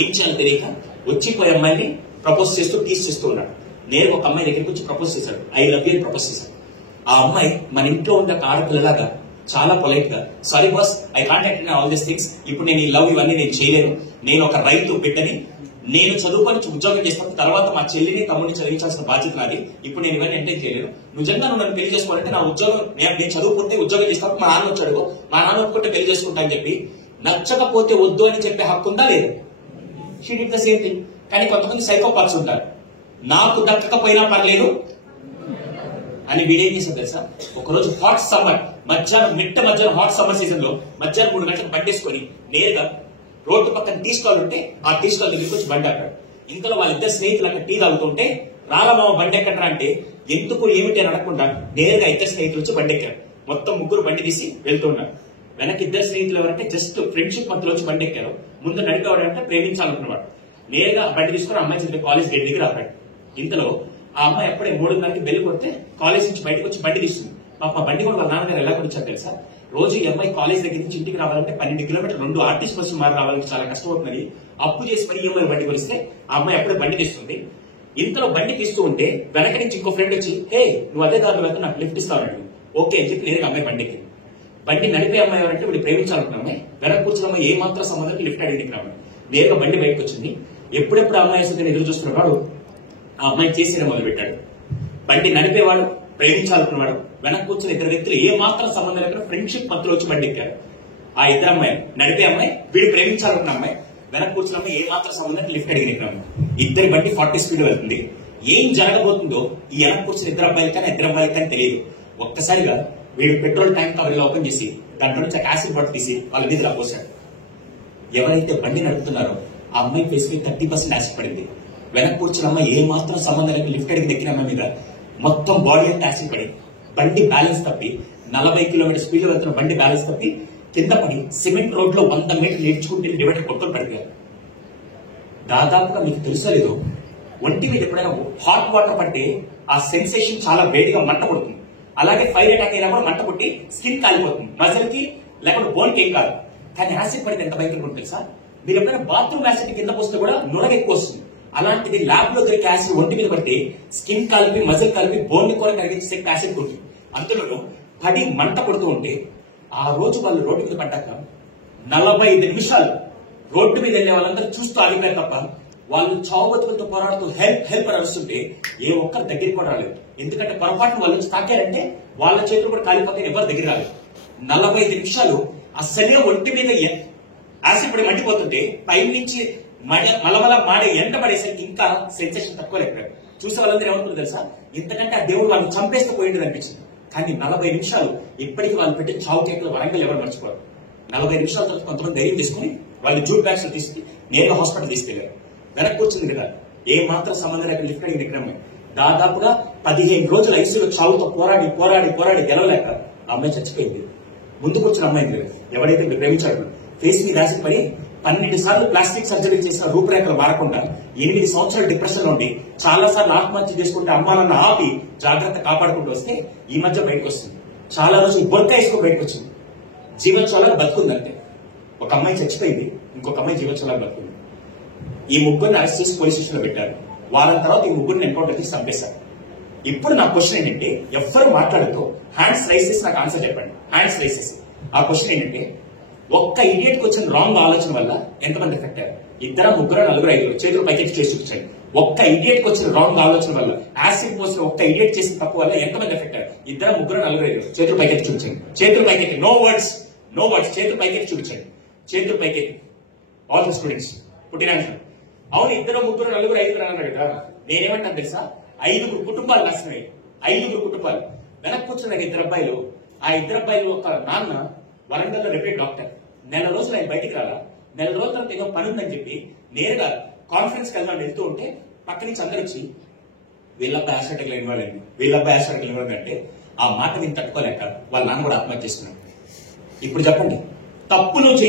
ఏం చేయాలో తెలియక వచ్చిపోయే అమ్మాయిని ప్రపోజ్ చేస్తూ టీస్ చేస్తూ ఉన్నాడు. నేను ఒక అమ్మాయి దగ్గరికి వచ్చి ప్రపోజ్ చేశాడు. ఐ లవ్ యూ ప్రపోజ్ చేశాడు. ఆ అమ్మాయి మన ఇంట్లో ఉన్న ఆడపిల్లలాగా చాలా పొలైట్ గా, sorry boss, I can't attend all these things, ఇప్పుడు నేను ఈ లవ్ ఇవన్నీ నేను చేయలేను, నేను ఒక రైతు బిడ్డని, నేను చదువుకొని ఉద్యోగం చేస్తాను, తర్వాత మా చెల్లిని తమ్ముడిని చదివించాల్సిన బాధ్యత నాది, ఇప్పుడు నేను ఇవన్నీ ఎంటర్ చేయలేను, నిజంగా నువ్వు నన్ను పెళ్లి చేసుకోవాలంటే నా ఉద్యోగం, నేను చదువుకుంటే ఉద్యోగం చేస్తాను, మా నాన్న వచ్చాడు, మా నాన్న ఒప్పుకుంటే పెళ్లి చేసుకుంటా అని చెప్పి, నచ్చకపోతే వద్దు అని చెప్పే హక్కు ఉందా లేదు? She did the same thing. కానీ కొంతమంది సైకోపాత్స్ ఉంటారు, నాకు దక్కకపోయినా పర్లేదు అని వీడేం చేశారు తెలుసా? ఒకరోజు హాట్ సమ్మర్ మధ్యాహ్నం హాట్ సమ్మర్ సీజన్ లో మధ్యాహ్నం 3 గంటలకు బండేసుకొని నేరుగా రోడ్డు పక్కన టీ స్టాల్ ఉంటే ఆ టీ స్టాల్ దగ్గరికి వచ్చి బండి ఆపాడు. ఇంతలో వాళ్ళిద్దరు స్నేహితులు అక్కడ టీ తాగుతుంటే రాలమామ బండి ఎక్కడరా అంటే ఎందుకు ఏమిటి అని అడగకుండా నేరుగా ఇద్దరు స్నేహితులు వచ్చి బండి ఎక్కారు. మొత్తం ముగ్గురు బండి తీసి వెళ్తున్నారు. వెనక్కి ఇద్దరు స్నేహితులు ఎవరంటే జస్ట్ ఫ్రెండ్షిప్ మధ్యలో వచ్చి బండి ఎక్కారు. ముందు నడిపేవాడు అంటే ప్రేమించాలనుకున్నవాడు. నేరుగా బండి తీసుకుని అమ్మాయి చెప్పి కాలేజ్ గేట్ దగ్గర ఆపాడు. ఇంతలో ఆ అమ్మాయి అప్పుడే 3:30కి బెల్లి కొడితే కాలేజ్ నుంచి బయటకు వచ్చి బండి తీస్తుంది. పాప బండి కూడా వాళ్ళ నాన్నగారు ఎలా కొనిచ్చారు తెలుసా? రోజు ఈ అమ్మాయి కాలేజ్ దగ్గర నుంచి ఇంటికి రావాలంటే 12 కిలోమీటర్లు 2 ఆర్టీసీ బస్సు మారి రావాలంటే చాలా కష్టమవుతుంది. అప్పు చేసి మరి ఈ అమ్మాయి బండి కొనిస్తే ఆ అమ్మాయి అప్పుడే బండి తీస్తుంది. ఇంతలో బండి తీస్తూ ఉంటే వెనక నుంచి ఇంకో ఫ్రెండ్ వచ్చి హే నువ్వు అదే దారిలో వెళ్తే నాకు లిఫ్ట్ ఇస్తావు ఓకే అని చెప్పి నేరుగా అమ్మాయి బండికి. బండి నడిపే అమ్మాయి ఎవరంటే వీడు ప్రేమించాలనుకున్న అమ్మాయి. వెనక కూర్చున్న అమ్మాయి ఏ మాత్రం సంబంధం లిఫ్ట్ అడిగి అమ్మాయి నేరుగా బండి బయటకు వచ్చింది. ఎప్పుడెప్పుడు ఆ అమ్మాయి వస్తుంది ఎదురు చూస్తున్నాడు. ఆ అమ్మాయి చేసిన మొదలు పెట్టాడు. బండి నడిపేవాడు ప్రేమించాలనుకున్నాడు. వెనక కూర్చున్న ఇద్దరు వ్యక్తులు ఏ మాత్రం సంబంధం లేకుండా ఫ్రెండ్షిప్ మధ్యలో వచ్చి బండి ఎక్కారు. ఆ ఇద్దరు అమ్మాయి నడిపే అమ్మాయి, వీడు ప్రేమించాలనుకున్న అమ్మాయి, వెనక కూర్చున్న అమ్మాయి ఏ మాత్రం సంబంధం లిఫ్ట్ అడిగిన అమ్మాయి. ఇద్దరి బండి 40 స్పీడ్ వెళ్తుంది. ఏం జరగబోతుందో ఈ వెనక కూర్చున్న ఇద్దరు అబ్బాయిలకి కానీ తెలియదు. ఒక్కసారిగా వీడు పెట్రోల్ ట్యాంక్ కవర్ ఇలా ఓపెన్ చేసి దాంట్లో నుంచి యాసిడ్ బాటిల్ తీసి వాళ్ళ మీద ఇలా పోసాడు. ఎవరైతే బండి నడుపుతున్నారో ఆ అమ్మాయి ఫేస్ కి 30% యాసిడ్ పడింది. వెనక కూర్చున్న అమ్మాయి ఏ మాత్రం సంబంధం లేక లిఫ్ట్ అడిగి ఎక్కిన అమ్మాయి మీద మొత్తం బాడీ అంతా యాసిడ్ పడి బండి బ్యాలెన్స్ తప్పి 40 కిలోమీటర్ స్పీడ్ లో వెళ్తున్న బండి బ్యాలెన్స్ తప్పి కింద పడి సిమెంట్ రోడ్ లో 100 మీటర్లు నేర్చుకుంటే డివైడర్ కొట్టుకొని పడిపోయారు. దాదాపుగా మీకు తెలుసలేదు, ఒంటి మీద ఎప్పుడైనా హాట్ వాటర్ పడితే ఆ సెన్సేషన్ చాలా వేడిగా మంట పడుతుంది. అలాగే ఫైర్ అటాక్ అయినా కూడా మంట పుట్టి స్కిన్ కాలిపోతుంది. మజిల్ కి లేకపోతే బోన్ కి ఏం కాదు. కానీ యాసిడ్ పడితే ఎంత భయంకరంగా ఉంటుంది తెలుసా? మీరు ఎప్పుడైనా బాత్రూమ్ యాసిడ్ కింద పోస్తే కూడా నురగ ఎక్కువ వస్తుంది. అలాంటిది ల్యాబ్ లో దొరికే యాసిడ్ ఒంటి మీద పడితే స్కిన్ కలిపి మజిల్ కలిపి బోన్ కూడా కరిగించే యాసిడ్ ఉంటుంది. అందులో పడి మంట పడుతూ ఉంటే ఆ రోజు వాళ్ళు రోడ్డు మీద పడ్డాక 45 నిమిషాలు రోడ్డు మీద వెళ్లే వాళ్ళందరూ చూస్తూ ఆగిపోయారు తప్ప వాళ్ళు చావు బతుకులతో పోరాడుతూ హెల్ప్ అని అరుస్తుంటే ఏ ఒక్కరు దగ్గరికి కూడా రాలేదు. ఎందుకంటే పొరపాటున వాళ్ళు వచ్చి తాకారంటే వాళ్ళ చేతులు కూడా కాలిపోతే ఎవరు దగ్గర రాలేదు. 45 నిమిషాలు అసలే ఒంటి మీద యాసిడ్ పడి మండిపోతుంటే పై నుంచి మలమల మాడే ఎంట పడేసరికి ఇంకా సెన్సేషన్ తక్కువ లేక చూసే వాళ్ళందరూ ఏమనుకుంటారు తెలుసా? ఇంతకంటే ఆ దేవుడు వాళ్ళు చంపేస్తే పోయింది అనిపించింది. కానీ 40 నిమిషాలు ఇప్పటికీ వాళ్ళు పెట్టే చావు కేకులు వరంగల్ ఎవరు మర్చిపోరు. 40 నిమిషాల తర్వాత కొంతమంది ధైర్యం తీసుకుని వాళ్ళు జూట్ బ్యాగ్స్ లో తీసుకుని నేరుగా హాస్పిటల్ తీసుకెళ్లారు. వెనక్కి కూర్చుంది కదా, ఏ మాత్రం సంబంధం లేక లిఫ్ట్ అడిగిన విక్రమే దాదాపుగా 15 రోజులు ఐసీయూలో చావుతో పోరాడి గెలవలేక ఆ అమ్మాయి చచ్చిపోయింది. ముందుకు వచ్చిన అమ్మాయి ఎవరైతే ప్రేమించాడు ఫేస్ మీద యాసిడ్ పడి 12 సార్లు ప్లాస్టిక్ సర్జరీ చేసిన రూపురేఖలు మారకుండా 8 సంవత్సరాలు డిప్రెషన్ లో ఉండి చాలా సార్లు ఆత్మహత్య చేసుకుంటే అమ్మానన్న ఆపి జాగ్రత్త కాపాడుకుంటూ వస్తే ఈ మధ్య బయటకు వస్తుంది. చాలా రోజులు బొక్క వేసుకుని బయటకు వచ్చింది. జీవోత్సవాలకు బతుకుందంటే ఒక అమ్మాయి చచ్చిపోయింది, ఇంకొక అమ్మాయి జీవోత్సవాలకు బతుకుంది. ఈ ముగ్గురిని అరెస్ట్ చేసి పోలీస్ స్టేషన్ లో పెట్టారు. వారం తర్వాత ఈ ముగ్గురిని ఎన్కౌంటర్ చేసి చంపేశారు. ఇప్పుడు నా క్వశ్చన్ ఏంటంటే ఎవ్వరు మాట్లాడుతూ హ్యాండ్స్ రైస్ చేసి నాకు ఆన్సర్ చెప్పండి. హ్యాండ్స్ రైస్ చేసి ఆ క్వశ్చన్ ఏంటంటే ఒక్క ఇడియట్ కి వచ్చిన రాంగ్ ఆలోచన వల్ల ఎంతమంది ఎఫెక్ట్ అయ్యారు? 2, 3, 4, 5 చేతులు పైకెత్తి చేసి చూపించండి. ఒక్క ఇడియట్ కి వచ్చిన రాంగ్ ఆలోచన వల్ల యాసిడ్ పోసిన ఒక్క ఇడియట్ చేసిన తప్పు వల్ల ఎంతమంది ఎఫెక్ట్ అయ్యారు? 2, 3, 4, 5 చేతులు పైకెత్తి చూపించండి. చేతులు పైకెత్తి, నో వర్డ్స్ చేతులు పైకెత్తి చూపించండి. చేతులు పైకెత్తి ఆల్ ద స్టూడెంట్స్ పుట్టిన అవును 2, 3, 4, 5 అన్నాడు కదా. నేనేమంటాను తెలుసా? 5 కుటుంబాలు నాశనమయ్యాయి. 5 కుటుంబాలు. వెనక్కి కూర్చున్న 2 అబ్బాయిలు. ఆ 2 అబ్బాయిలు ఒక నాన్న వరంగల్లో రిపేర్ డాక్టర్. 4 రోజులు ఆయన బయటికి రాలా. 4 రోజుల తర్వాత ఏదో పని ఉందని చెప్పి నేరుగా కాన్ఫరెన్స్ వెళ్దాం వెళ్తూ ఉంటే పక్క నుంచి అందరు వచ్చి వీళ్ళబ్బాయి హాస్పిటల్ ఇవ్వాలండి అంటే ఆ మాట విని తట్టుకోలేక వాళ్ళ నాన్న కూడా ఆత్మహత్య చేసుకున్నాడు. ఇప్పుడు చెప్పండి, తప్పు నువ్వు చేయాలి.